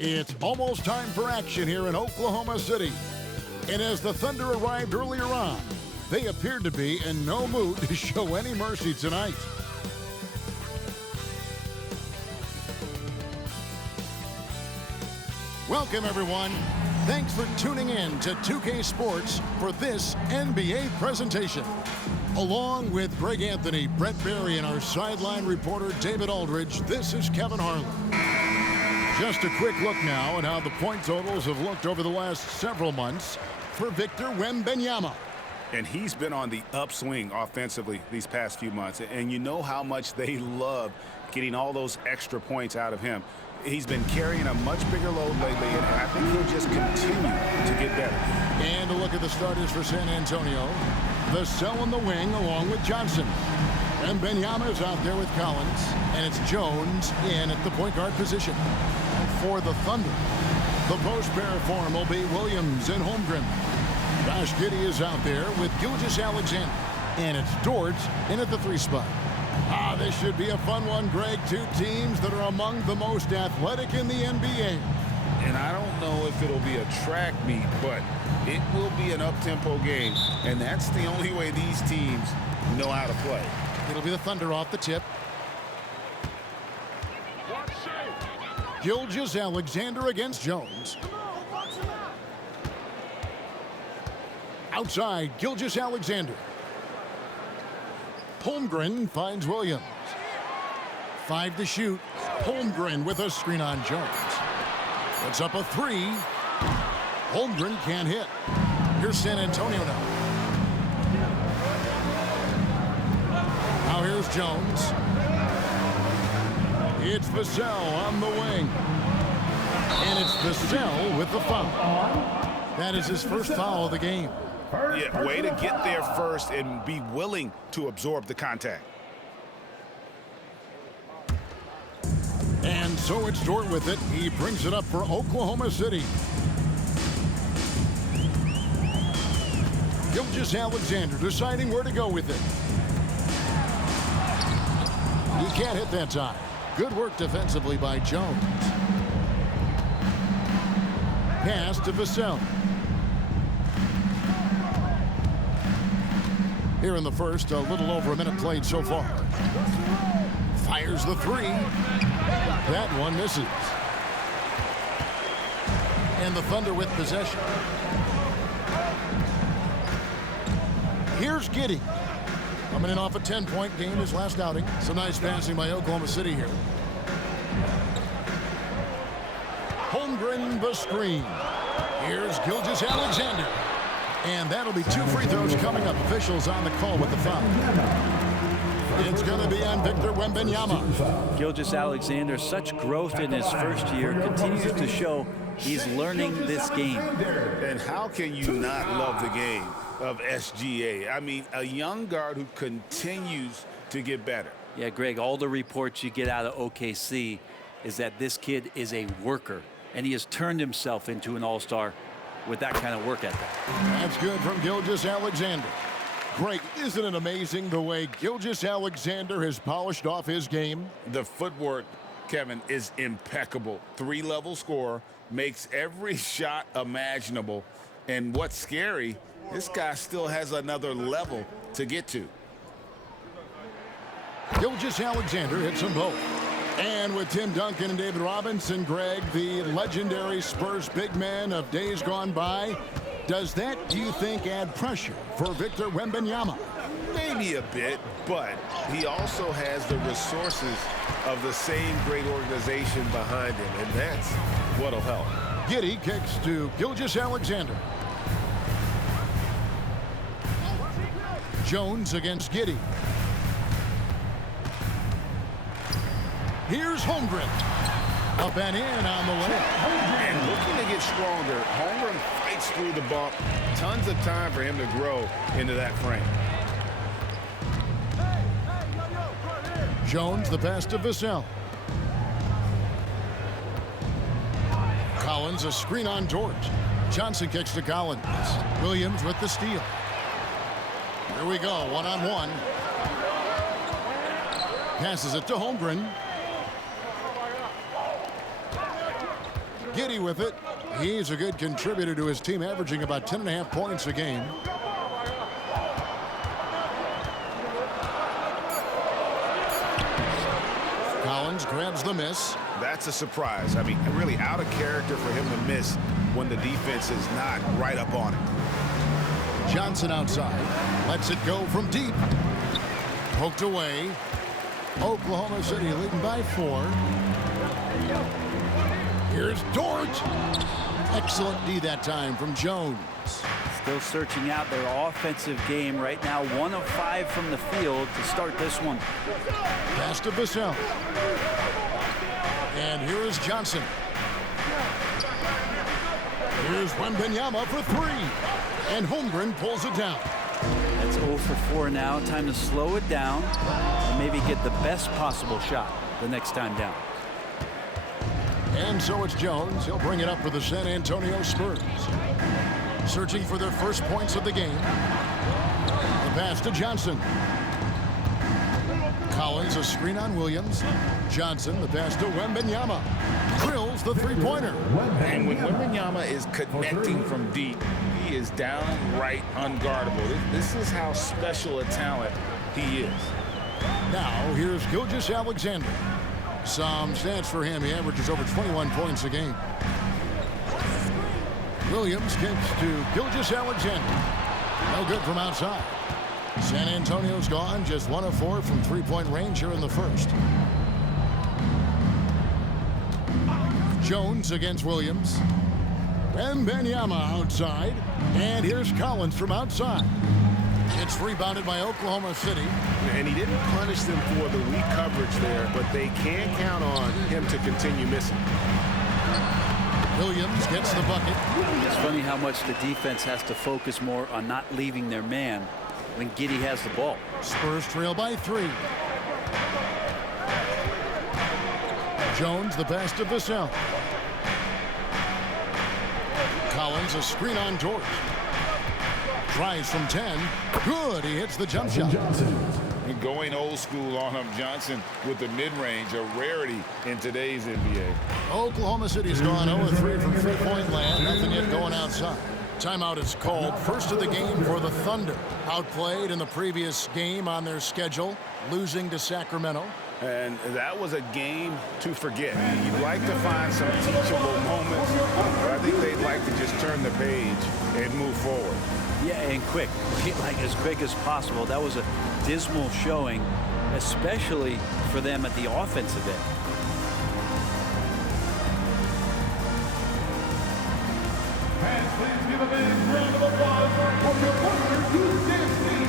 It's almost time for action here in Oklahoma City. And as the Thunder arrived earlier on, they appeared to be in no mood to show any mercy tonight. Welcome, everyone. Thanks for tuning in to 2K Sports for this NBA presentation. Along with Greg Anthony, Brett Barry, and our sideline reporter David Aldridge, this is Kevin Harlan. Just a quick look now at how the point totals have looked over the last several months for Victor Wembanyama. And he's been on the upswing offensively these past few months. And you know how much they love getting all those extra points out of him. He's been carrying a much bigger load lately, and I think he'll just continue to get better. And a look at the starters for San Antonio. Vassell in the wing along with Johnson. Wembanyama's out there with Collins, and it's Jones in at the point guard position. For the Thunder, the post pair form will be Williams and Holmgren. Josh Giddey is out there with Gilgeous-Alexander, and it's Dort in at the 3 spot. This should be a fun one, Greg. Two teams that are among the most athletic in the NBA. And I don't know if it'll be a track meet, but it will be an up-tempo game, and that's the only way these teams know how to play. It'll be the Thunder off the tip. Gilgeous-Alexander against Jones. Outside, Gilgeous-Alexander. Holmgren finds Williams. 5 to shoot. Holmgren with a screen on Jones. Puts up a 3. Holmgren can't hit. Here's San Antonio now. Now here's Jones. It's Vassell on the wing. And it's Vassell with the foul. That is his first foul of the game. Yeah, way to get there first and be willing to absorb the contact. And so it's Dort with it. He brings it up for Oklahoma City. Gilgeous-Alexander deciding where to go with it. He can't hit that time. Good work defensively by Jones. Pass to Vassell. Here in the first, a little over a minute played so far. Fires the 3. That one misses. And the Thunder with possession. Here's Giddey. Coming in off a 10-point game his last outing. Some nice passing by Oklahoma City here. Holmgren the screen. Here's Gilgeous-Alexander. And that'll be 2 free throws coming up. Officials on the call with the foul. It's going to be on Victor Wembanyama. Gilgeous-Alexander, such growth in his first year, continues to show he's learning this game. And how can you not love the game of SGA? I mean, a young guard who continues to get better. Yeah, Greg, all the reports you get out of OKC is that this kid is a worker, and he has turned himself into an all-star with that kind of work ethic. That's good from Gilgeous-Alexander. Greg, isn't it amazing the way Gilgeous-Alexander has polished off his game? The footwork, Kevin, is impeccable. 3-level scorer, makes every shot imaginable. And what's scary, this guy still has another level to get to. Gilgeous-Alexander hits them both. And with Tim Duncan and David Robinson, Greg, the legendary Spurs big man of days gone by, does that, do you think, add pressure for Victor Wembanyama? Maybe a bit, but he also has the resources of the same great organization behind him, and that's what'll help. Giddey kicks to Gilgeous-Alexander. Jones against Giddey. Here's Holmgren. Up and in on the way. And looking to get stronger, Holmgren fights through the bump. Tons of time for him to grow into that frame. Jones, the pass to Vassell. Collins, a screen on Dort. Johnson kicks to Collins. Williams with the steal. Here we go, one-on-one. Passes it to Holmgren. Giddey with it. He's a good contributor to his team, averaging about 10.5 points a game. Collins grabs the miss. That's a surprise. I mean, really out of character for him to miss when the defense is not right up on him. Johnson outside. Lets it go from deep. Poked away. Oklahoma City leading by 4. Here's Dort. Excellent D that time from Jones. Still searching out their offensive game right now. 1 of 5 from the field to start this one. Pass to Vassell. And here is Johnson. Here's Wembanyama for 3. And Holmgren pulls it down. That's 0 for 4 now. Time to slow it down and maybe get the best possible shot the next time down. And so it's Jones. He'll bring it up for the San Antonio Spurs. Searching for their first points of the game. The pass to Johnson. Collins, a screen on Williams. Johnson, the pass to Wembanyama. Drills the three-pointer. And when Wembanyama is connecting from deep, he is downright unguardable. This is how special a talent he is. Now, here's Gilgeous-Alexander. Some stats for him. He averages over 21 points a game. Williams kicks to Gilgeous-Alexander. No good from outside. San Antonio's gone. Just 1 of 4 from three-point range here in the first. Jones against Williams. Wembanyama outside. And here's Collins from outside. It's rebounded by Oklahoma City. And he didn't punish them for the weak coverage there, but they can count on him to continue missing. Williams gets the bucket. It's funny how much the defense has to focus more on not leaving their man when Giddey has the ball. Spurs trail by 3. Jones, the pass to Vassell. Collins, a screen on Dort. Tries from 10. Good. He hits the jump shot. And going old school on him, Johnson with the mid-range, a rarity in today's NBA. Oklahoma City's gone 0-3 from three-point land. Nothing yet going outside. Timeout is called. First of the game for the Thunder. Outplayed in the previous game on their schedule, losing to Sacramento. And that was a game to forget. You'd like to find some teachable moments, but I think they'd like to just turn the page and move forward. Yeah, and quick, like as quick as possible. That was a dismal showing, especially for them at the offensive end. And please give a big round of applause for your partner, Duke Dancing.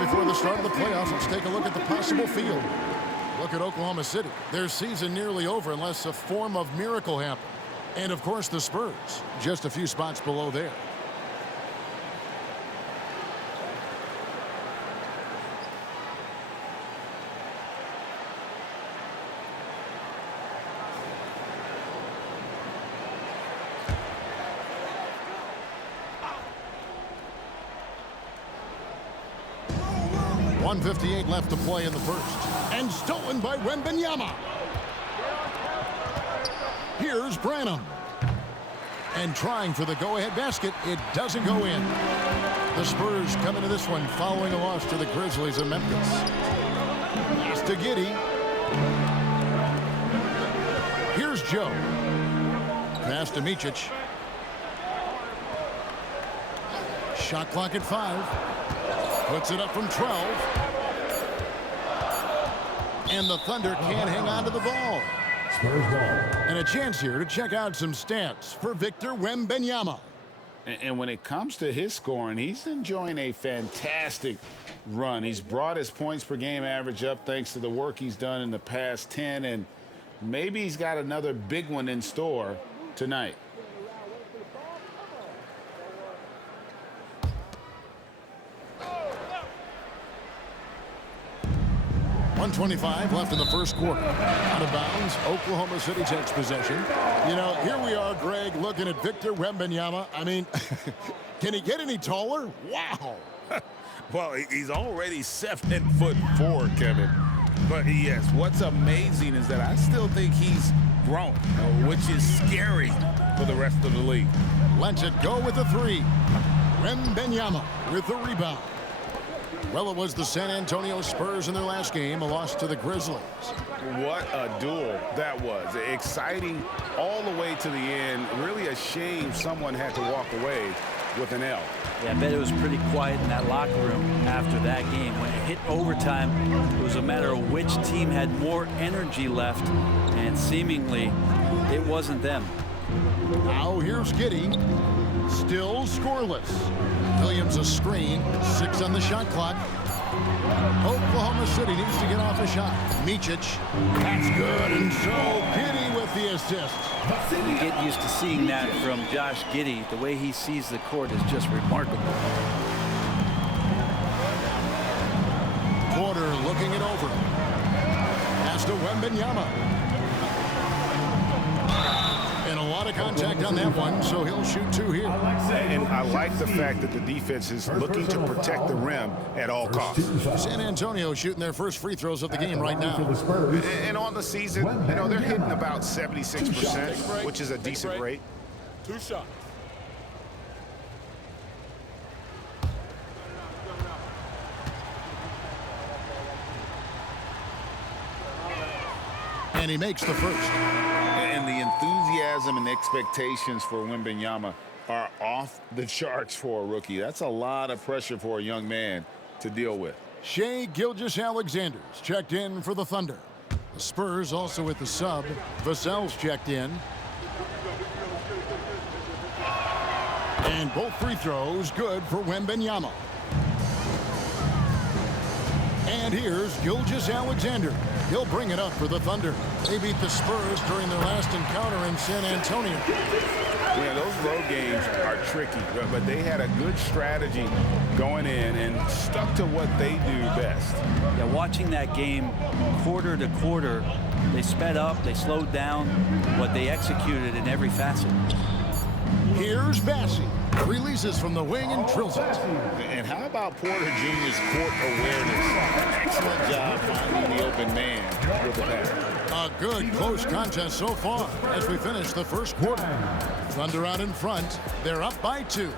Before the start of the playoffs, let's take a look at the possible field. Look at Oklahoma City. Their season nearly over unless a form of miracle happens. And, of course, the Spurs, just a few spots below there. .158 left to play in the first. And stolen by Wembanyama. Here's Branham. And trying for the go-ahead basket. It doesn't go in. The Spurs come into this one following a loss to the Grizzlies in Memphis. Pass to Giddey. Here's Joe. Pass to Micic. Shot clock at 5. Puts it up from 12. And the Thunder can't hang on to the ball. Spurs ball. And a chance here to check out some stats for Victor Wembanyama. And when it comes to his scoring, he's enjoying a fantastic run. He's brought his points per game average up thanks to the work he's done in the past 10, and maybe he's got another big one in store tonight. .125 left in the first quarter. Out of bounds, Oklahoma City takes possession. You know, here we are, Greg, looking at Victor Wembanyama. I mean, can he get any taller? Wow. Well, he's already 7'4", Kevin. But yes, what's amazing is that I still think he's grown, which is scary for the rest of the league. Lets it go with the 3. Wembanyama with the rebound. Well, it was the San Antonio Spurs in their last game, a loss to the Grizzlies. What a duel that was. Exciting all the way to the end. Really a shame someone had to walk away with an L. Yeah, I bet it was pretty quiet in that locker room after that game. When it hit overtime, it was a matter of which team had more energy left, and seemingly it wasn't them. Now here's Giddey. Still scoreless. Williams a screen. 6 on the shot clock. Oklahoma City needs to get off a shot. Micic. That's good. And so Giddey with the assist. You get used to seeing that from Josh Giddey. The way he sees the court is just remarkable. Porter looking it over. Pass to Wembanyama. And a lot of contact on that one, so he'll shoot 2 here. And I like the fact that the defense is looking to protect the rim at all costs. San Antonio shooting their first free throws of the game right now. And on the season, you know, they're hitting about 76%, which is a decent rate. 2 shots. And he makes the first. And the enthusiasm and expectations for Wembanyama are off the charts for a rookie. That's a lot of pressure for a young man to deal with. Shai Gilgeous-Alexander's checked in for the Thunder. The Spurs also with the sub. Vassell's checked in. And both free throws good for Wembanyama. And here's Gilgeous-Alexander. He'll bring it up for the Thunder. They beat the Spurs during their last encounter in San Antonio. Yeah, those road games are tricky, but they had a good strategy going in and stuck to what they do best. Yeah, watching that game quarter to quarter, they sped up, they slowed down, but they executed in every facet. Here's Bassey. Releases from the wing and drills it. And how about Porter Jr.'s court awareness? Excellent job finding the open man with the pass. A good close contest so far as we finish the first quarter. Thunder out in front. They're up by 2.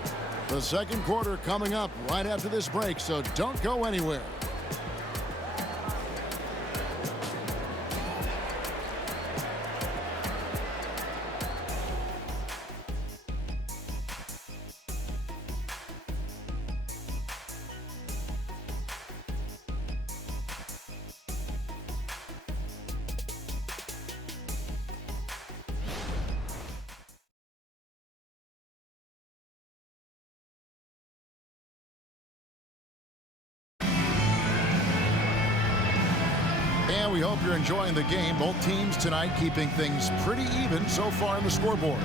The second quarter coming up right after this break, so don't go anywhere. And we hope you're enjoying the game. Both teams tonight keeping things pretty even so far on the scoreboard.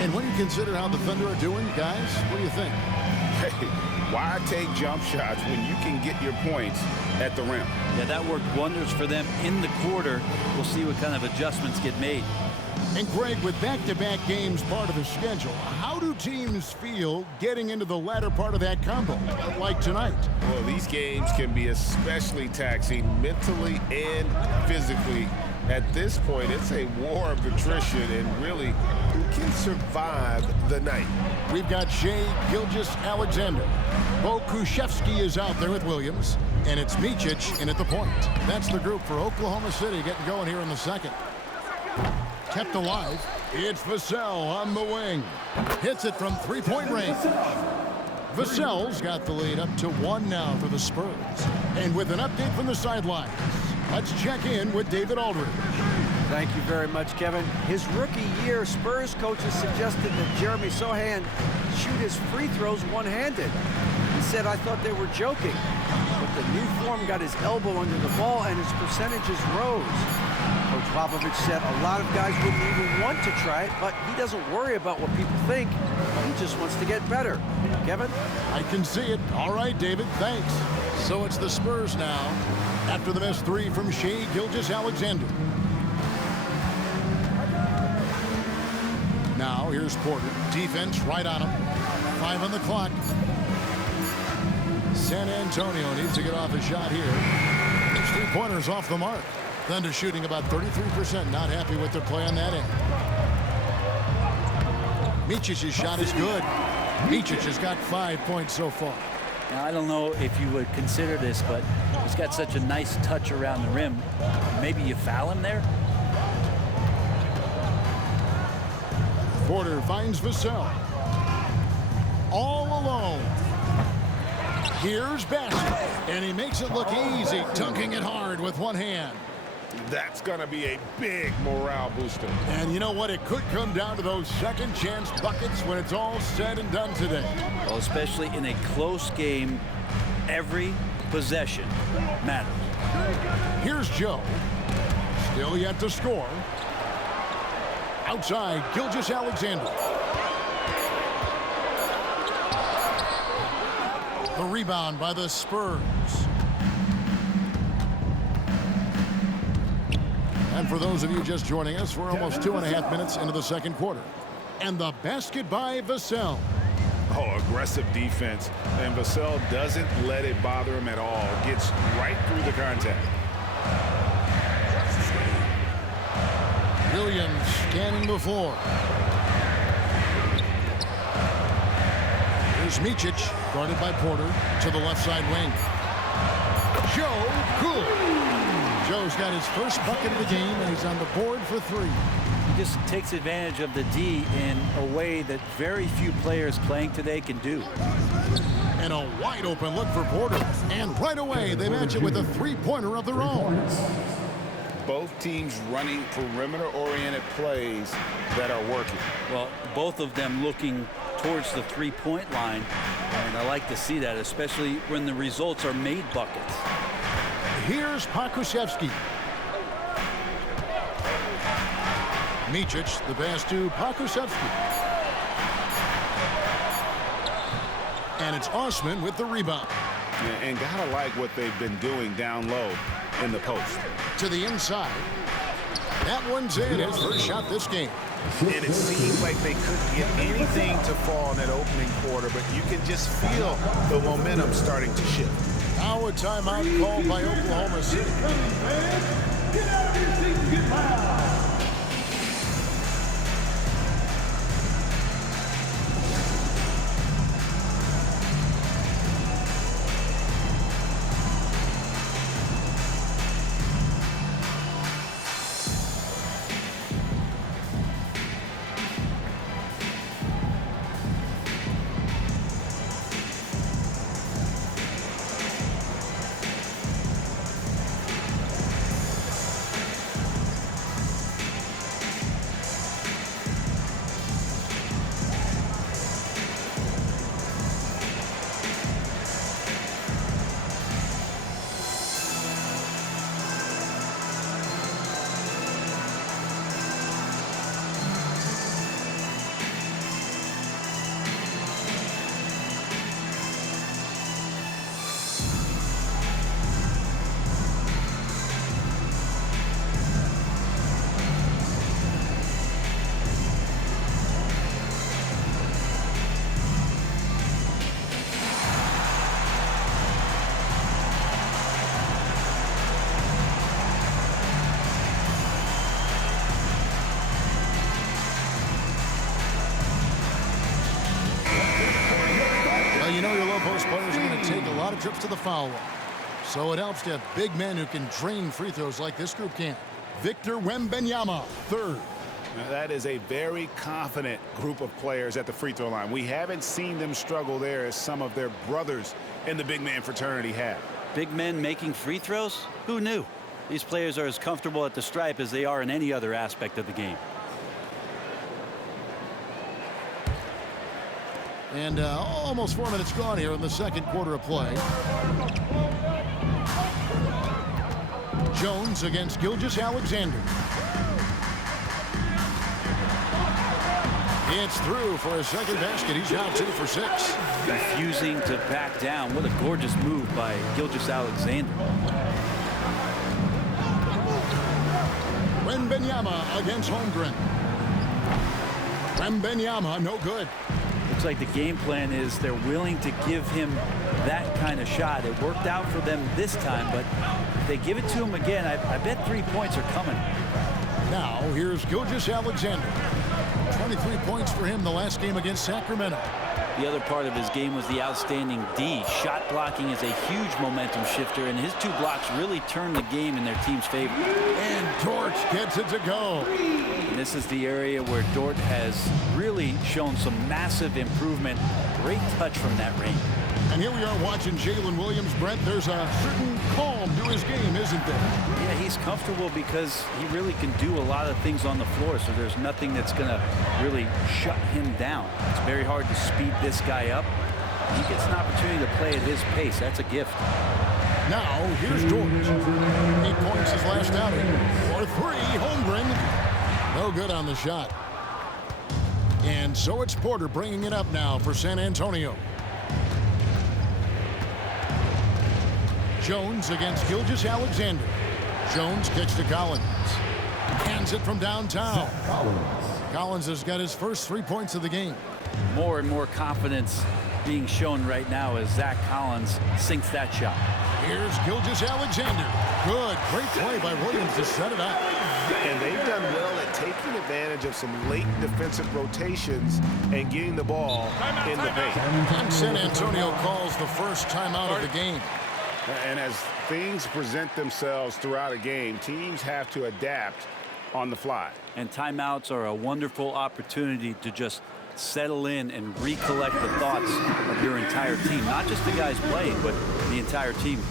And when you consider how the Thunder are doing, guys, what do you think? Hey, why take jump shots when you can get your points at the rim? Yeah, that worked wonders for them in the quarter. We'll see what kind of adjustments get made. And Greg, with back-to-back games part of the schedule, how do teams feel getting into the latter part of that combo, like tonight? Well, these games can be especially taxing mentally and physically. At this point, it's a war of attrition, and really, who can survive the night? We've got Shai Gilgeous-Alexander. Bo Kushevsky is out there with Williams, and it's Micic in at the point. That's the group for Oklahoma City getting going here in the second. kept alive. It's Vassell on the wing. Hits it from three-point range. Vassell's got the lead up to 1 now for the Spurs. And with an update from the sidelines, let's check in with David Aldridge. Thank you very much, Kevin. His rookie year, Spurs coaches suggested that Jeremy Sohan shoot his free throws one-handed. He said, "I thought they were joking." But the new form got his elbow under the ball and his percentages rose. Coach Popovich said a lot of guys wouldn't even want to try it, but he doesn't worry about what people think. He just wants to get better. Kevin? I can see it. All right, David, thanks. So it's the Spurs now after the missed three from Shai Gilgeous-Alexander. Now here's Porter. Defense right on him. 5 on the clock. San Antonio needs to get off a shot here. His three-pointers off the mark. Thunder shooting about 33%. Not happy with their play on that end. Micic's shot is good. Micic has got 5 points so far. Now, I don't know if you would consider this, but he's got such a nice touch around the rim. Maybe you foul him there? Porter finds Vassell. All alone. Here's Bassett. And he makes it look easy, dunking it hard with one hand. That's going to be a big morale booster. And you know what? It could come down to those second chance buckets when it's all said and done today. Well, especially in a close game, every possession matters. Here's Joe. Still yet to score. Outside, Gilgeous-Alexander. The rebound by the Spurs. And for those of you just joining us, we're almost 2.5 minutes into the second quarter. And the basket by Vassell. Oh, aggressive defense. And Vassell doesn't let it bother him at all. Gets right through the contact. Williams scanning the floor. Here's Micic, guarded by Porter, to the left side wing. Joe Cool. Joe's got his first bucket of the game, and he's on the board for 3. He just takes advantage of the D in a way that very few players playing today can do. And a wide open look for Porter. And right away, they match it with a three-pointer of their own. Both teams running perimeter-oriented plays that are working. Well, both of them looking towards the three-point line, and I like to see that, especially when the results are made buckets. Here's Pokusevski. Micic, the pass to Pokusevski. And it's Osman with the rebound. And gotta like what they've been doing down low in the post. To the inside. That one's in. His first shot this game. And it seemed like they couldn't get anything to fall in that opening quarter, but you can just feel the momentum starting to shift. Now a timeout called by Oklahoma City. Get out of your seats and get loud. You know your low-post players are going to take a lot of trips to the foul line. So it helps to have big men who can drain free throws like this group can. Victor Wembanyama, third. Now, that is a very confident group of players at the free throw line. We haven't seen them struggle there as some of their brothers in the big man fraternity have. Big men making free throws? Who knew? These players are as comfortable at the stripe as they are in any other aspect of the game. And almost 4 minutes gone here in the second quarter of play. Jones against Gilgeous-Alexander. It's through for his second basket. He's now 2 for 6. Refusing to back down. What a gorgeous move by Gilgeous-Alexander. Wembanyama against Holmgren. Wembanyama, no good. Looks like the game plan is they're willing to give him that kind of shot. It worked out for them this time, but if they give it to him again, I bet 3 points are coming. Now, here's Gilgeous-Alexander. 23 points for him the last game against Sacramento. The other part of his game was the outstanding D. Shot blocking is a huge momentum shifter, and his 2 blocks really turned the game in their team's favor. And Dort gets it to go. And this is the area where Dort has really shown some massive improvement. Great touch from that range. And here we are watching Jalen Williams. Brent, there's a certain calm to his game, isn't there? Yeah, he's comfortable because he really can do a lot of things on the floor, so there's nothing that's going to really shut him down. It's very hard to speed this guy up. He gets an opportunity to play at his pace. That's a gift. Now, here's Dort. 8 points his last outing. For 3, Holmgren. No good on the shot. And so it's Porter bringing it up now for San Antonio. Jones against Gilgeous-Alexander. Jones kicks to Collins. Hands it from downtown. Collins has got his first 3 points of the game. More and more confidence being shown right now as Zach Collins sinks that shot. Here's Gilgeous-Alexander. Good. Great play by Williams to set it up. And they've done well at taking advantage of some late defensive rotations and getting the ball in the paint. And San Antonio calls the first timeout of the game. And as things present themselves throughout a game, teams have to adapt on the fly. And timeouts are a wonderful opportunity to just settle in and recollect the thoughts of your entire team. Not just the guys playing, but the entire team.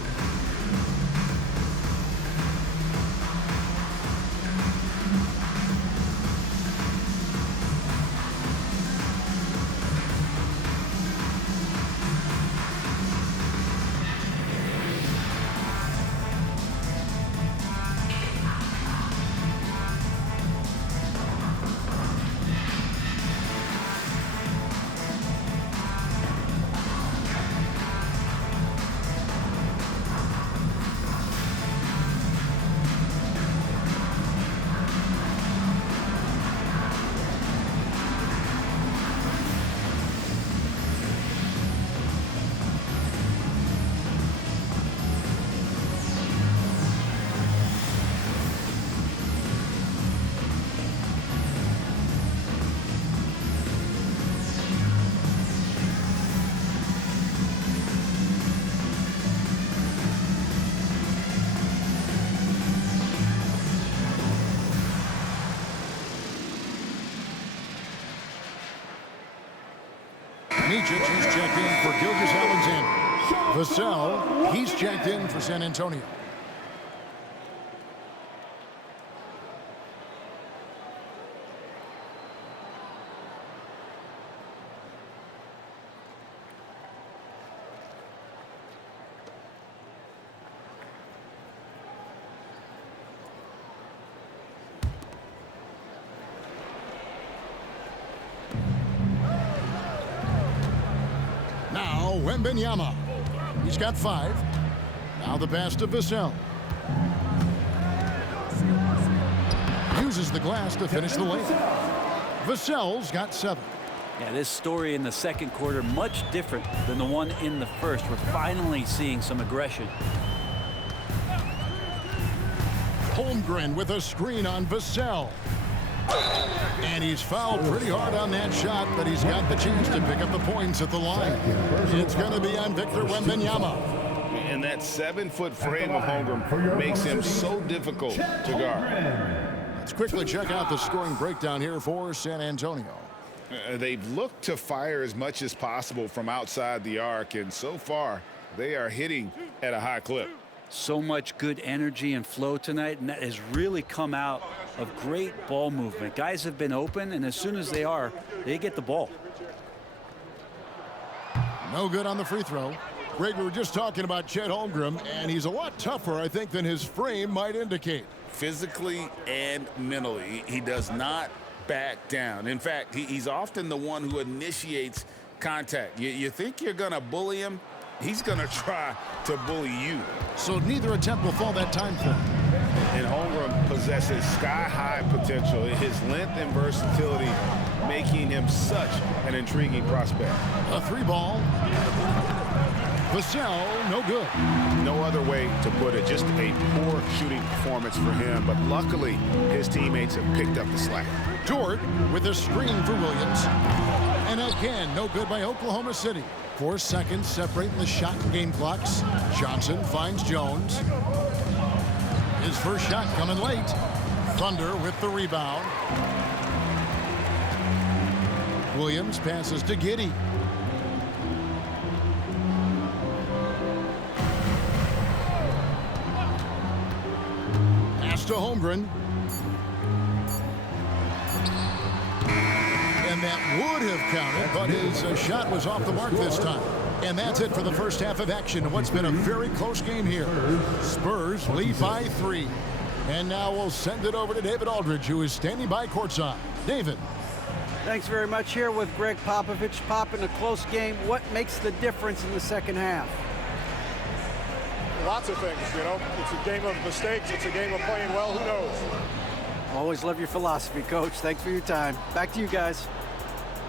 Micic, he's checked in for Gilgeous-Alexander. Vassell, he's checked in for San Antonio. Now, Wembanyama. He's got 5. Now the pass to Vassell. Uses the glass to finish the layup. Vassell's got 7. Yeah, this story in the second quarter much different than the one in the first. We're finally seeing some aggression. Holmgren with a screen on Vassell. And he's fouled pretty hard on that shot, but he's got the chance to pick up the points at the line. It's going to be on Victor Wembanyama. And that 7-foot frame of Holmgren makes him so difficult to guard. Let's quickly check out the scoring breakdown here for San Antonio. They've looked to fire as much as possible from outside the arc, and so far they are hitting at a high clip. So much good energy and flow tonight, and that has really come out of great ball movement. Guys have been open, and as soon as they are, they get the ball. No good on the free throw. Greg, we were just talking about Chet Holmgren, and he's a lot tougher, I think, than his frame might indicate. Physically and mentally, he does not back down. In fact, he's often the one who initiates contact. You think you're going to bully him? He's going to try to bully you. So neither attempt will fall that time for him. And Holmgren possesses sky-high potential. His length and versatility making him such an intriguing prospect. A 3-ball. Vassell, no good. No other way to put it. Just a poor shooting performance for him. But luckily, his teammates have picked up the slack. Dort with a screen for Williams. And again, no good by Oklahoma City. 4 seconds separating the shot and game clocks. Johnson finds Jones. His first shot coming late. Thunder with the rebound. Williams passes to Giddey. Pass to Holmgren. And that would have counted, but his shot was off the mark this time. And that's it for the first half of action. What's been a very close game here. Spurs lead by 3. And now we'll send it over to David Aldridge, who is standing by courtside. David. Thanks very much. Here with Greg Popovich. Pop, in a close game, what makes the difference in the second half? Lots of things, you know. It's a game of mistakes. It's a game of playing well. Who knows? Always love your philosophy, Coach. Thanks for your time. Back to you guys.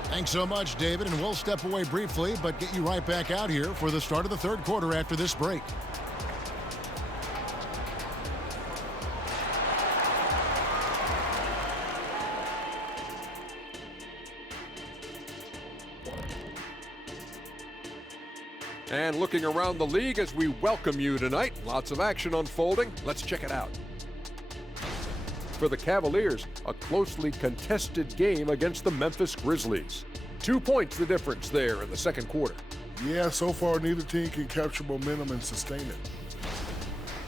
Thanks so much, David, and we'll step away briefly, but get you right back out here for the start of the third quarter after this break. And looking around the league as we welcome you tonight. Lots of action unfolding. Let's check it out. For the Cavaliers, a closely contested game against the Memphis Grizzlies. 2 points the difference there in the second quarter. Yeah, so far neither team can capture momentum and sustain it.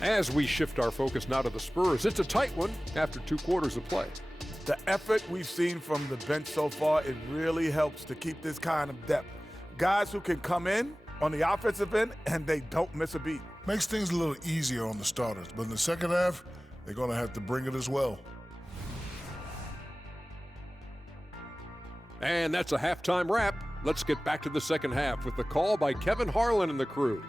As we shift our focus now to the Spurs, it's a tight one after 2 quarters of play. The effort we've seen from the bench so far, it really helps to keep this kind of depth. Guys who can come in on the offensive end and they don't miss a beat. Makes things a little easier on the starters, but in the second half, they're going to have to bring it as well. And that's a halftime wrap. Let's get back to the second half with the call by Kevin Harlan and the crew.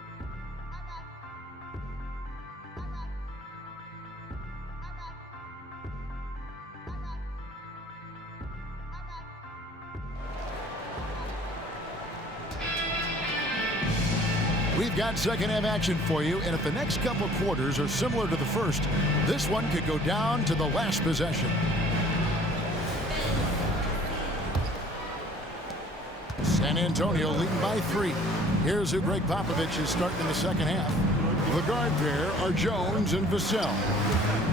We've got second half action for you, and if the next couple of quarters are similar to the first, this one could go down to the last possession. San Antonio leading by 3. Here's who Greg Popovich is starting in the second half. The guard pair are Jones and Vassell.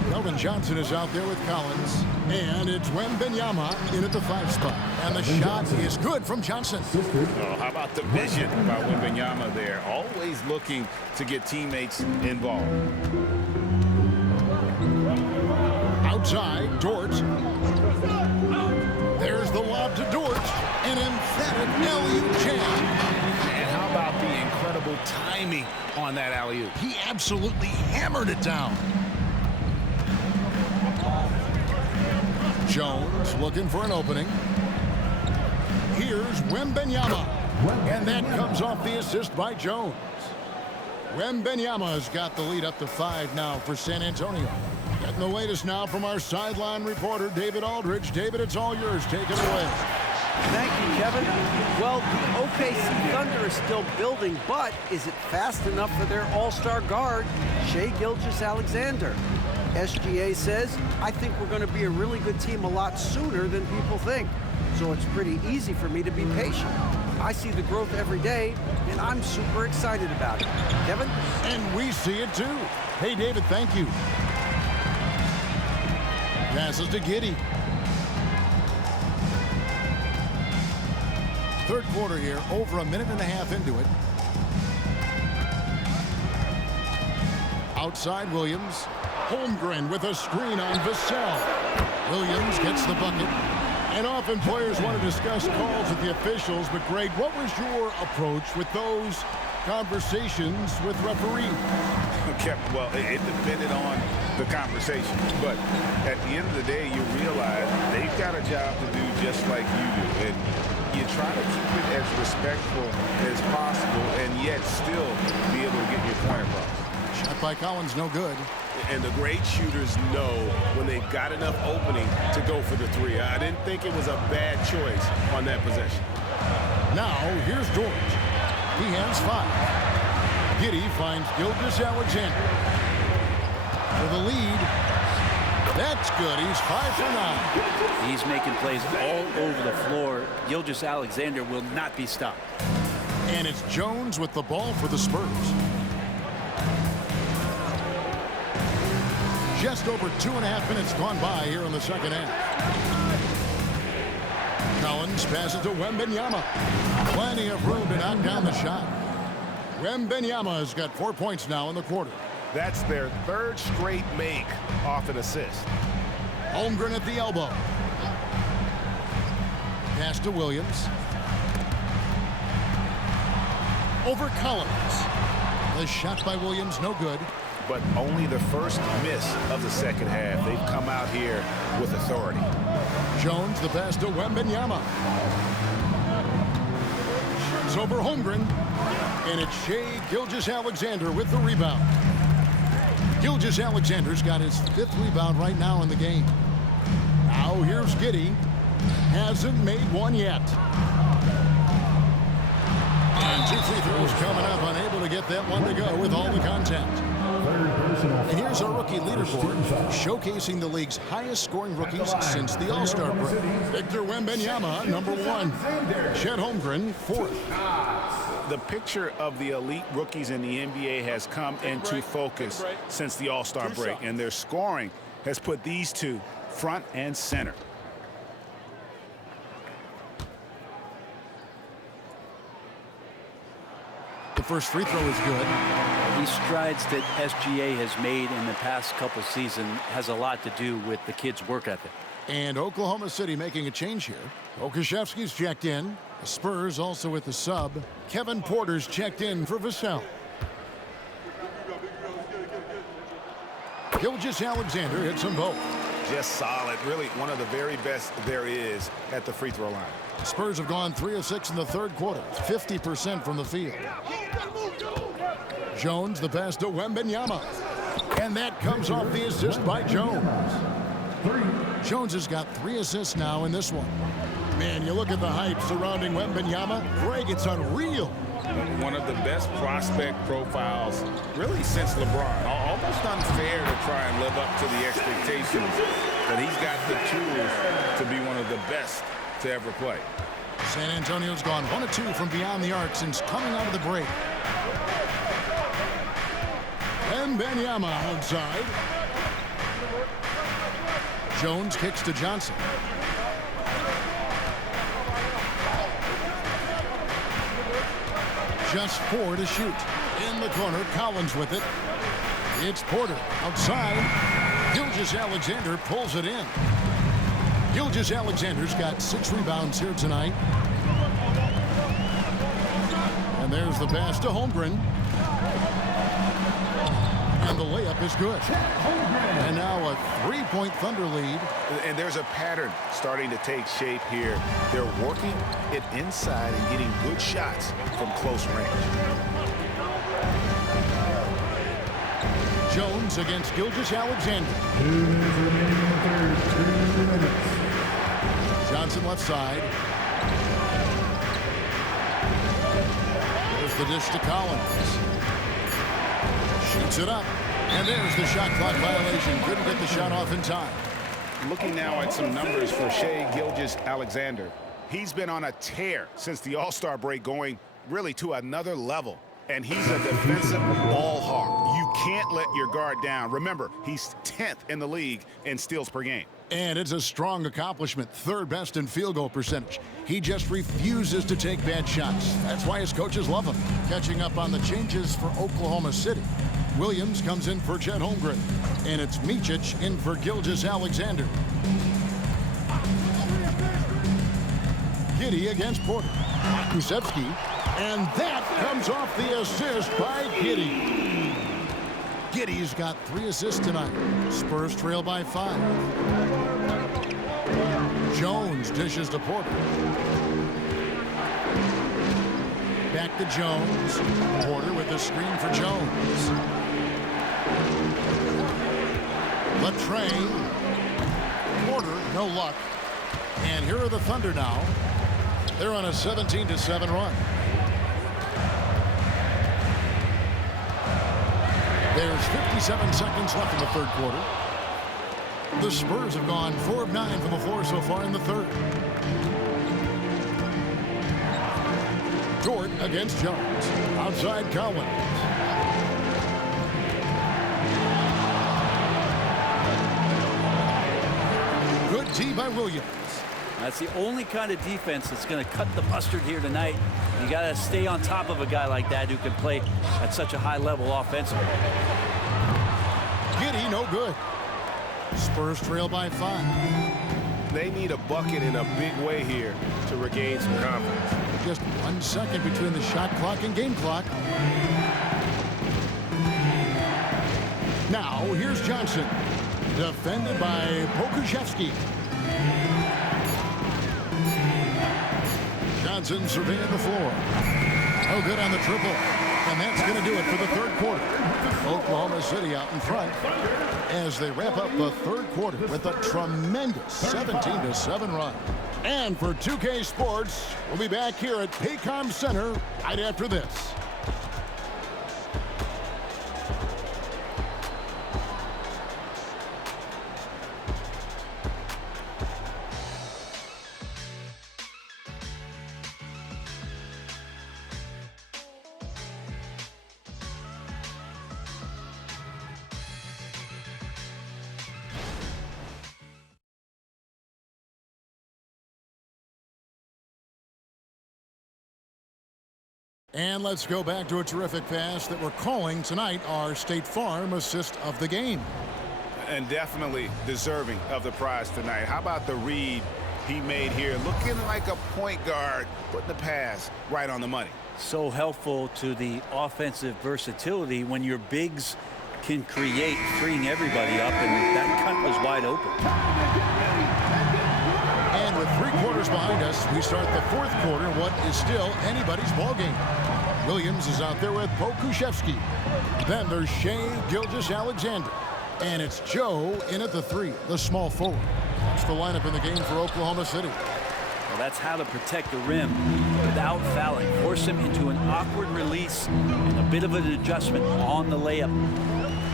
Keldon Johnson is out there with Collins. And it's Wembanyama in at the 5 spot. And the shot is good from Johnson. Oh, how about the vision by Wembanyama there? Always looking to get teammates involved. Outside, Dort. There's the lob to Dort. An emphatic alley-oop jam. And how about the incredible timing on that alley-oop? He absolutely hammered it down. Jones looking for an opening. Here's Wembanyama. And that comes off the assist by Jones. Wembanyama's got the lead up to 5 now for San Antonio. Getting the latest now from our sideline reporter, David Aldridge. David, it's all yours. Take it away. Thank you, Kevin. Well, the OKC Thunder is still building, but is it fast enough for their all-star guard, Shai Gilgeous-Alexander? SGA says, I think we're going to be a really good team a lot sooner than people think. So it's pretty easy for me to be patient. I see the growth every day, and I'm super excited about it. Kevin? And we see it too. Hey, David, thank you. Passes to Giddey. Third quarter here, over a minute and a half into it. Outside Williams. Holmgren with a screen on Vassell. Williams gets the bucket. And often players want to discuss calls with the officials, but Greg, what was your approach with those conversations with referees? Well, it depended on the conversation. But at the end of the day, you realize they've got a job to do just like you do. And you try to keep it as respectful as possible and yet still be able to get your point across. Shot by Collins, no good. And the great shooters know when they've got enough opening to go for the three. I didn't think it was a bad choice on that possession. Now, here's George. He has 5. Giddey finds Gilgeous-Alexander. For the lead. That's good. He's 5 for 9. He's making plays all over the floor. Gilgeous-Alexander will not be stopped. And it's Jones with the ball for the Spurs. Just over 2.5 minutes gone by here in the second half. Collins passes to Wembanyama. Plenty of room to knock down the shot. Wembanyama has got 4 points now in the quarter. That's their 3rd straight make off an assist. Holmgren at the elbow. Pass to Williams. Over Collins. The shot by Williams, no good. But only the first miss of the second half. They've come out here with authority. Jones, the pass to Wembanyama. It's over Holmgren. And it's Shai Gilgeous-Alexander with the rebound. Gilgeous-Alexander's got his 5th rebound right now in the game. Now here's Giddey. Hasn't made one yet. And 2 free throws coming up. Unable to get that one to go with all the contact. And here's our rookie leaderboard, showcasing the league's highest scoring rookies since the All-Star break. Victor Wembanyama, number 1. Chet Holmgren, 4th. The picture of the elite rookies in the NBA has come into focus since the All-Star break, and their scoring has put these two front and center. The first free throw is good. These strides that SGA has made in the past couple seasons has a lot to do with the kids' work ethic. And Oklahoma City making a change here. Okashevsky's checked in. The Spurs also with the sub. Kevin Porter's checked in for Vassell. Gilgeous-Alexander hits them both. Just solid. Really one of the very best there is at the free throw line. Spurs have gone 3 of 6 in the third quarter. 50% from the field. Jones, the pass to Wembanyama. And that comes off the assist by Jones. Jones has got 3 assists now in this one. Man, you look at the hype surrounding Wembanyama. Greg, it's unreal. One of the best prospect profiles really since LeBron. Almost unfair to try and live up to the expectations, but he's got the tools to be one of the best to ever play. San Antonio's gone 1 of 2 from beyond the arc since coming out of the break. Wembanyama outside. Jones kicks to Johnson. Just 4 to shoot. In the corner, Collins with it. It's Porter outside. Gilgeous-Alexander pulls it in. Gilgeous-Alexander's got 6 rebounds here tonight. And there's the pass to Holmgren. And the layup is good. And now a 3-point Thunder lead. And there's a pattern starting to take shape here. They're working it inside and getting good shots from close range. Jones against Gilgeous-Alexander. 2 minutes remaining in the third. 2 minutes. Johnson left side. There's the dish to Collins. Shoots it up. And there's the shot clock violation. Couldn't get the shot off in time. Looking now at some numbers for Shai Gilgeous-Alexander. He's been on a tear since the All-Star break, going really to another level. And he's a defensive ball hawk. You can't let your guard down. Remember, he's 10th in the league in steals per game. And it's a strong accomplishment, third best in field goal percentage. He just refuses to take bad shots. That's why his coaches love him. Catching up on the changes for Oklahoma City. Williams comes in for Chet Holmgren. And it's Micic in for Gilgeous-Alexander. Giddey against Porter. Kusevsky. And that comes off the assist by Giddey. Giddey's got 3 assists tonight. Spurs trail by 5. Jones dishes to Porter. Back to Jones. Porter with the screen for Jones. Latrey. Porter, no luck. And here are the Thunder now. They're on a 17-7 run. There's 57 seconds left in the third quarter. The Spurs have gone 4 of 9 from the floor so far in the third. Dort against Jones. Outside Collins. Good D by Williams. That's the only kind of defense that's going to cut the mustard here tonight. You got to stay on top of a guy like that who can play at such a high level offensively. Giddey, no good. Spurs trail by 5. They need a bucket in a big way here to regain some confidence. Just 1 second between the shot clock and game clock. Now, here's Johnson. Defended by Pokusevski. Johnson surveying the floor. No good on the triple. And that's going to do it for the third quarter. Oklahoma City out in front as they wrap up the third quarter with a tremendous 17-7 run. And for 2K Sports, we'll be back here at Paycom Center right after this. And let's go back to a terrific pass that we're calling tonight our State Farm assist of the game. And definitely deserving of the prize tonight. How about the read he made here? Looking like a point guard, putting the pass right on the money. So helpful to the offensive versatility when your bigs can create, freeing everybody up, and that cut was wide open. And with 3 quarters behind us, we start the fourth quarter, what is still anybody's ball game. Williams is out there with Pokusevski. Then there's Shai Gilgeous-Alexander. And it's Joe in at the 3, the small forward. That's the lineup in the game for Oklahoma City. Well, that's how to protect the rim without fouling. Force him into an awkward release and a bit of an adjustment on the layup.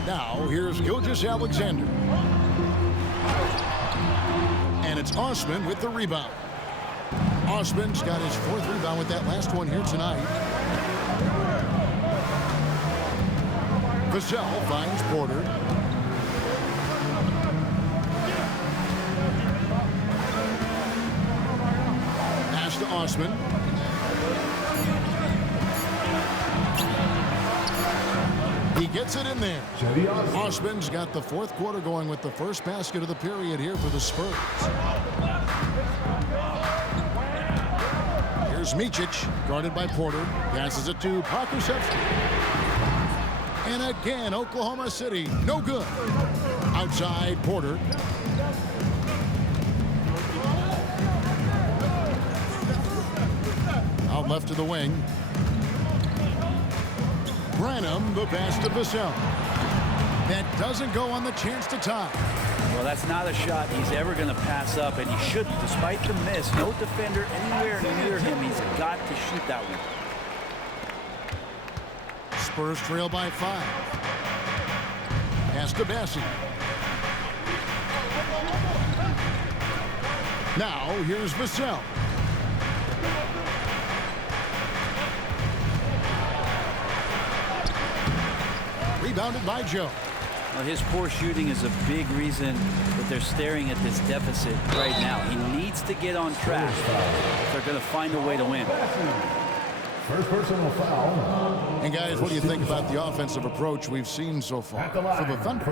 Now, here's Gilgeous-Alexander. And it's Osman with the rebound. Osman's got his 4th rebound with that last one here tonight. Vassell finds Porter. Pass to Osman. He gets it in there. Osman's got the 4th quarter going with the first basket of the period here for the Spurs. Here's Micic, guarded by Porter. Passes it to Pokusevski. And again, Oklahoma City, no good. Outside, Porter. Out left to the wing. Branham, the pass to Vassell. That doesn't go on the chance to tie. Well, that's not a shot he's ever going to pass up, and he shouldn't. Despite the miss, no defender anywhere near him. He's got to shoot that one. Spurs trail by 5. Pass to Bassey. Now, here's Vassell. Rebounded by Joe. Well, his poor shooting is a big reason that they're staring at this deficit right now. He needs to get on track if they're going to find a way to win. First personal foul. And guys, what do you think about the offensive approach we've seen so far for the Thunder?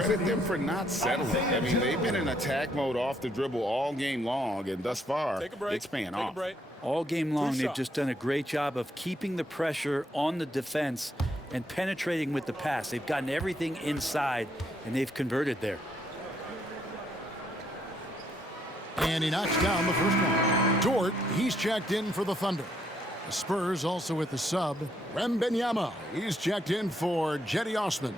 Credit them for not settling. I mean, they've been in attack mode off the dribble all game long, and thus far, it's paying off. All game long, they've just done a great job of keeping the pressure on the defense and penetrating with the pass. They've gotten everything inside, and they've converted there. And he knocks down the first one. Dort, he's checked in for the Thunder. The Spurs also with the sub. Wembanyama, he's checked in for Jetty Osman.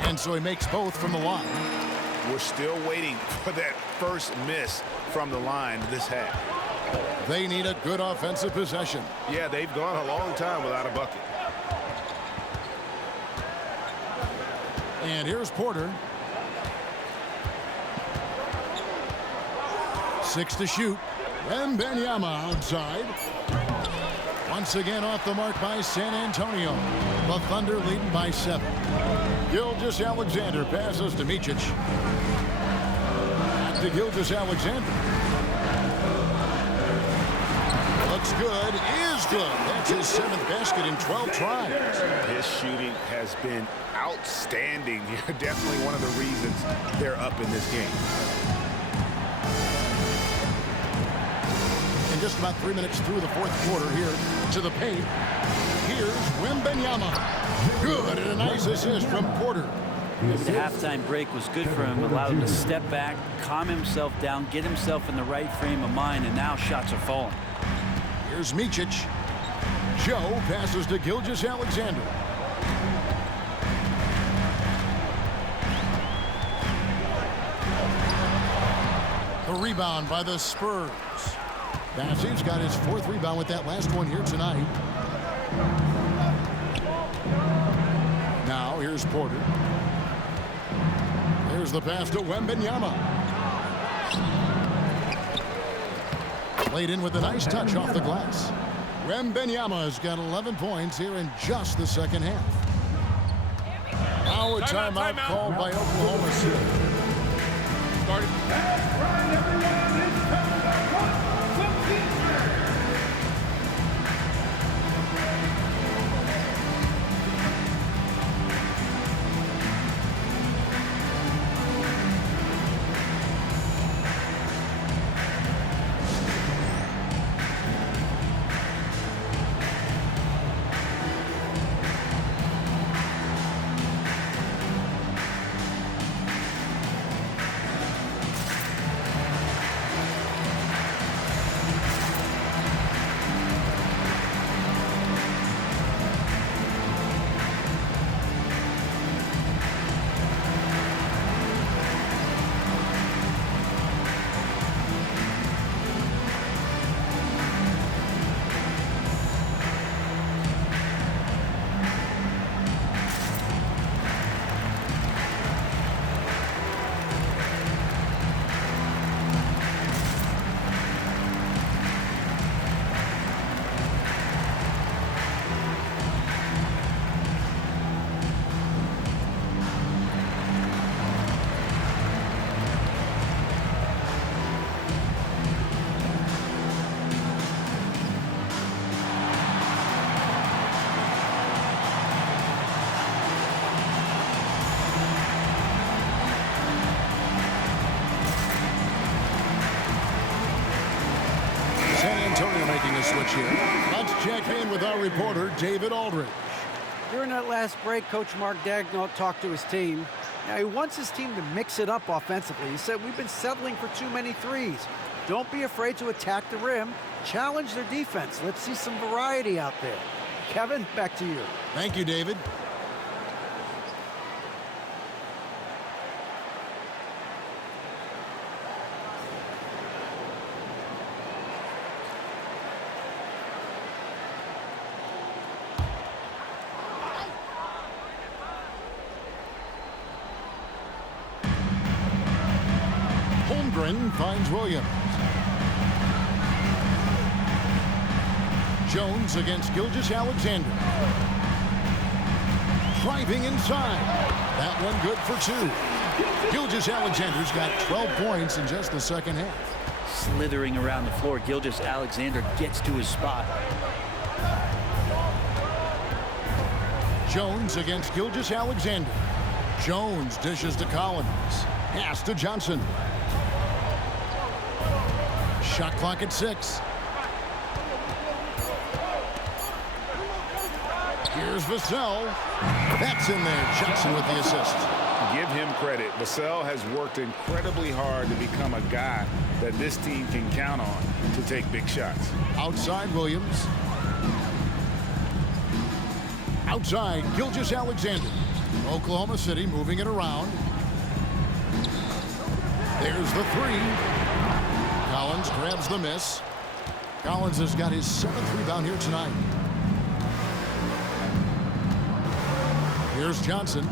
And so he makes both from the line. We're still waiting for that first miss from the line this half. They need a good offensive possession. Yeah, they've gone a long time without a bucket. And here's Porter. 6 to shoot. Wembanyama outside. Once again off the mark by San Antonio. The Thunder leading by 7. Gilgeous-Alexander passes to Micic. Back to Gilgeous-Alexander. Looks good, is good. That's his 7th basket in 12 tries. His shooting has been outstanding here. Definitely one of the reasons they're up in this game. And just about 3 minutes through the 4th quarter here to the paint. Here's Wembanyama. Good, and a nice assist from Porter. The halftime break was good for him. Allowed him to step back, calm himself down, get himself in the right frame of mind, and now shots are falling. Here's Micic. Joe passes to Gilgeous-Alexander. The rebound by the Spurs. Bassey's got his 4th rebound with that last one here tonight. Now here's Porter. There's the pass to Wembanyama. Played in with a nice touch off the glass. Wembanyama has got 11 points here in just the second half. Now a timeout called by Oklahoma City. That's right, everyone. It's time to cut some teamwork. Making a switch here. Let's check in with our reporter, David Aldridge. During that last break, Coach Mark Daigneault talked to his team. Now, he wants his team to mix it up offensively. He said, we've been settling for too many threes. Don't be afraid to attack the rim. Challenge their defense. Let's see some variety out there. Kevin, back to you. Thank you, David. Holmgren finds Williams. Jones against Gilgeous-Alexander. Driving inside. That one good for 2. Gilgeous-Alexander's got 12 points in just the second half. Slithering around the floor, Gilgeous-Alexander gets to his spot. Jones against Gilgeous-Alexander. Jones dishes to Collins. Pass to Johnson. Shot clock at 6. Here's Vassell. That's in there. Johnson with the assist. Give him credit. Vassell has worked incredibly hard to become a guy that this team can count on to take big shots. Outside Williams. Outside Gilgeous-Alexander. Oklahoma City moving it around. There's the 3. Collins grabs the miss. Collins has got his 7th rebound here tonight. Here's Johnson.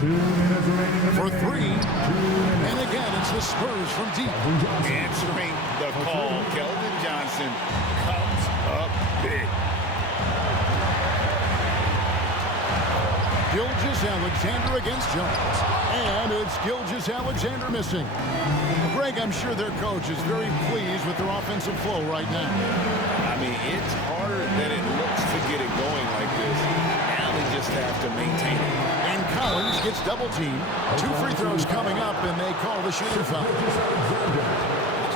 2 minutes remaining For 3. And again, it's the Spurs from deep. Answering the call, Keldon Johnson comes up big. Gilgeous-Alexander against Jones. And it's Gilgeous-Alexander missing. Greg, I'm sure their coach is very pleased with their offensive flow right now. I mean, it's harder than it looks to get it going like this. Now they just have to maintain it. And Collins gets double teamed. 2 free throws coming up, and they call the shooting foul.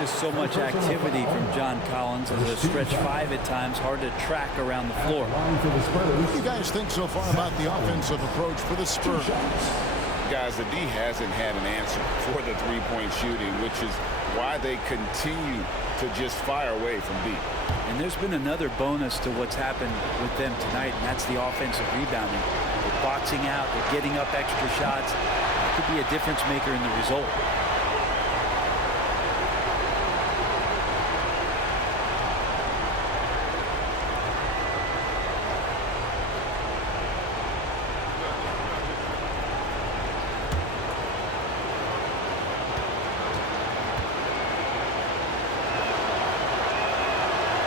Just so much activity from John Collins as a stretch 5 at times, hard to track around the floor. What do you guys think so far about the offensive approach for the Spurs? Guys, the D hasn't had an answer for the three-point shooting, which is why they continue to just fire away from deep. And there's been another bonus to what's happened with them tonight, and that's the offensive rebounding. They're boxing out, they're getting up extra shots. It could be a difference maker in the result.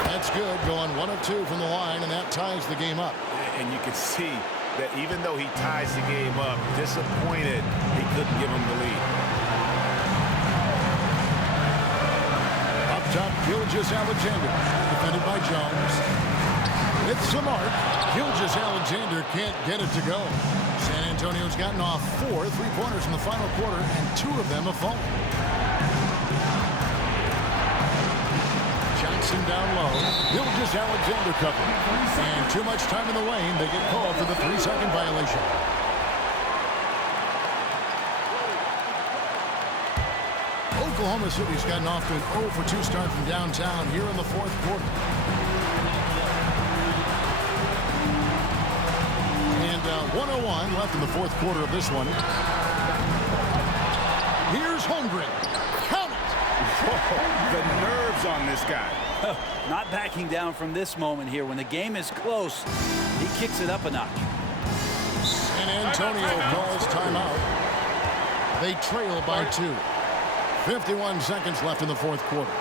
That's good, going 1 of 2 from the line, and that ties the game up. And you can see that even though he ties the game up, disappointed he couldn't give him the lead. Up top, Gilgeous-Alexander, defended by Jones. It's the mark. Gilgeous-Alexander can't get it to go. San Antonio's gotten off 4 3-pointers in the final quarter, and 2 of them have fallen. Johnson down low. Gilgeous-Alexander covered. And too much time in the lane. They get called for the 3-second violation. Oklahoma City's gotten off to an 0 for 2 start from downtown here in the 4th quarter. And 1:01 left in the 4th quarter of this one. Here's Holmgren. Count it! The nerves on this guy. Not backing down from this moment here. When the game is close, he kicks it up a notch. San Antonio calls timeout. They trail by 2. 51 seconds left in the 4th quarter.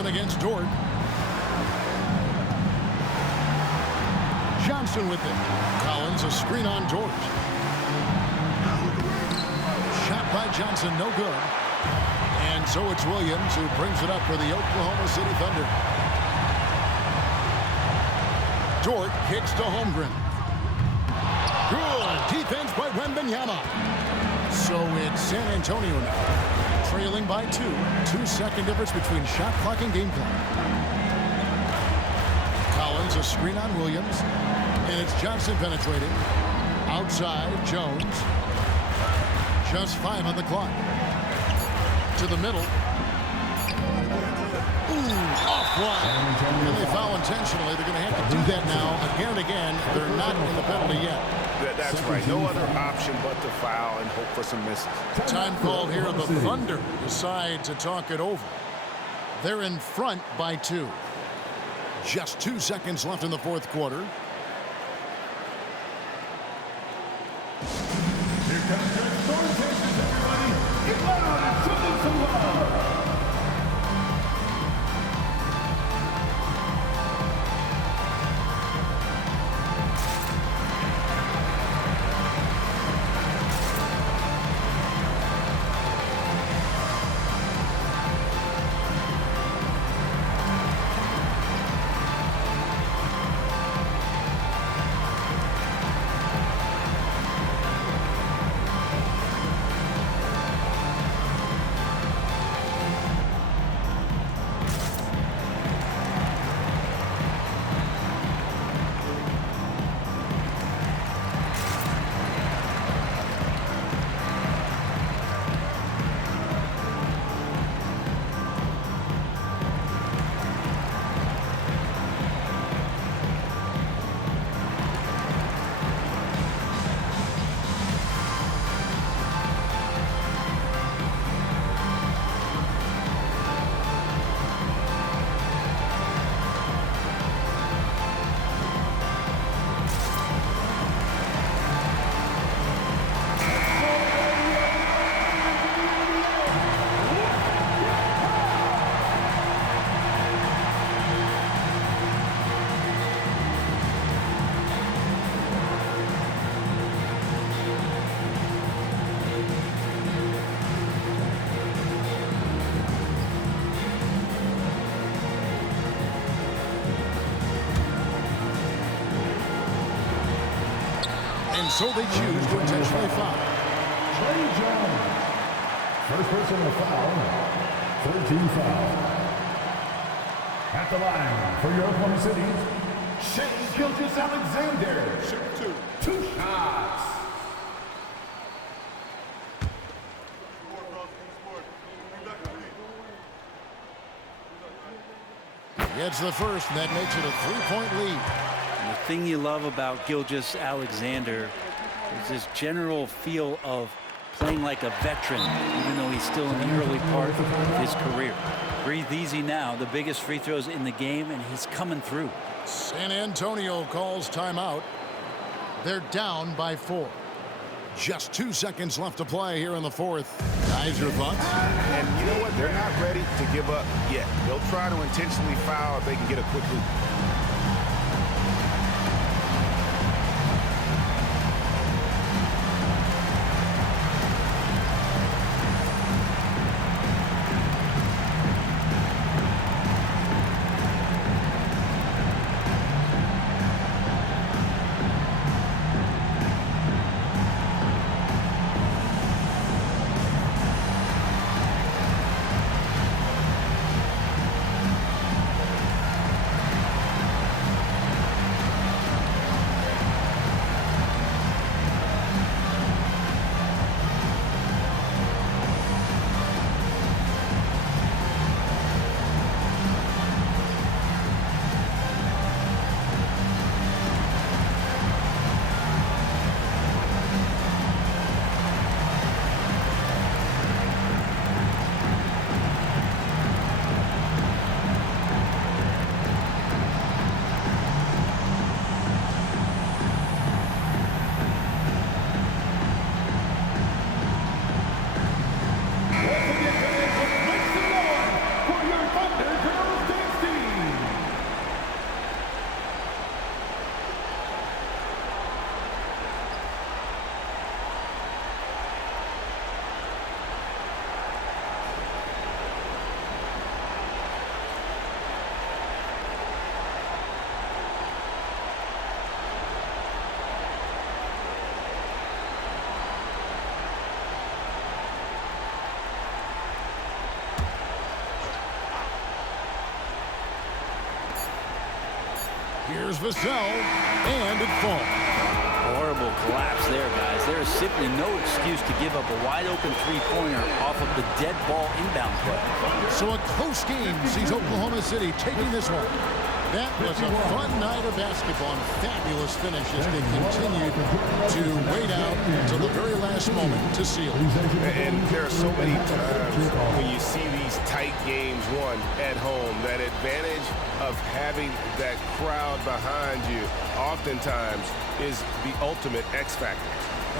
Johnson against Dort. Johnson with it. Collins, a screen on Dort. Shot by Johnson, no good. And so it's Williams who brings it up for the Oklahoma City Thunder. Dort kicks to Holmgren. Good defense by Wembanyama. So it's San Antonio now, trailing by 2. 2-second difference between shot clock and game clock. Collins, a screen on Williams. And it's Johnson penetrating. Outside, Jones. Just 5 on the clock. To the middle. Ooh, offline. And they foul intentionally. They're going to have to do that now again and again. They're not in the penalty yet. That's right. No other option but to foul and hope for some misses. Time called here. The Thunder decide to talk it over. They're in front by 2. Just 2 seconds left in the fourth quarter. Here comes your scoring chances, everybody. Get loud and show them some love. And so they choose to intentionally foul. Trey Jones. First person to foul. 13 foul. At the line for your Oklahoma City, Shai Gilgeous-Alexander. Shoot 2 shots. Gets the first, and that makes it a 3-point lead. And the thing you love about Gilgeous-Alexander is this general feel of playing like a veteran, even though he's still in the early part of his career. Breathe easy now. The biggest free throws in the game, and he's coming through. San Antonio calls timeout. They're down by 4. Just 2 seconds left to play here in the fourth. Guys, your thoughts? And you know what? They're not ready to give up yet. They'll try to intentionally foul if they can get a quick loop. Here's Vassell, and it falls. Horrible collapse there, guys. There is simply no excuse to give up a wide-open three-pointer off of the dead ball inbound play. So a close game sees Oklahoma City taking this one. That was a fun night of basketball and fabulous finish as they continued to wait out until the very last moment to seal. And there are so many times when you see these tight games won at home, that advantage of having that crowd behind you oftentimes is the ultimate X factor.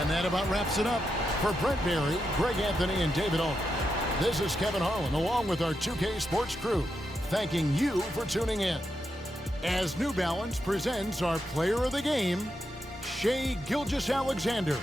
And that about wraps it up. For Brent Barry, Greg Anthony, and David Owen, this is Kevin Harlan along with our 2K Sports crew, thanking you for tuning in. As New Balance presents our player of the game, Shai Gilgeous-Alexander.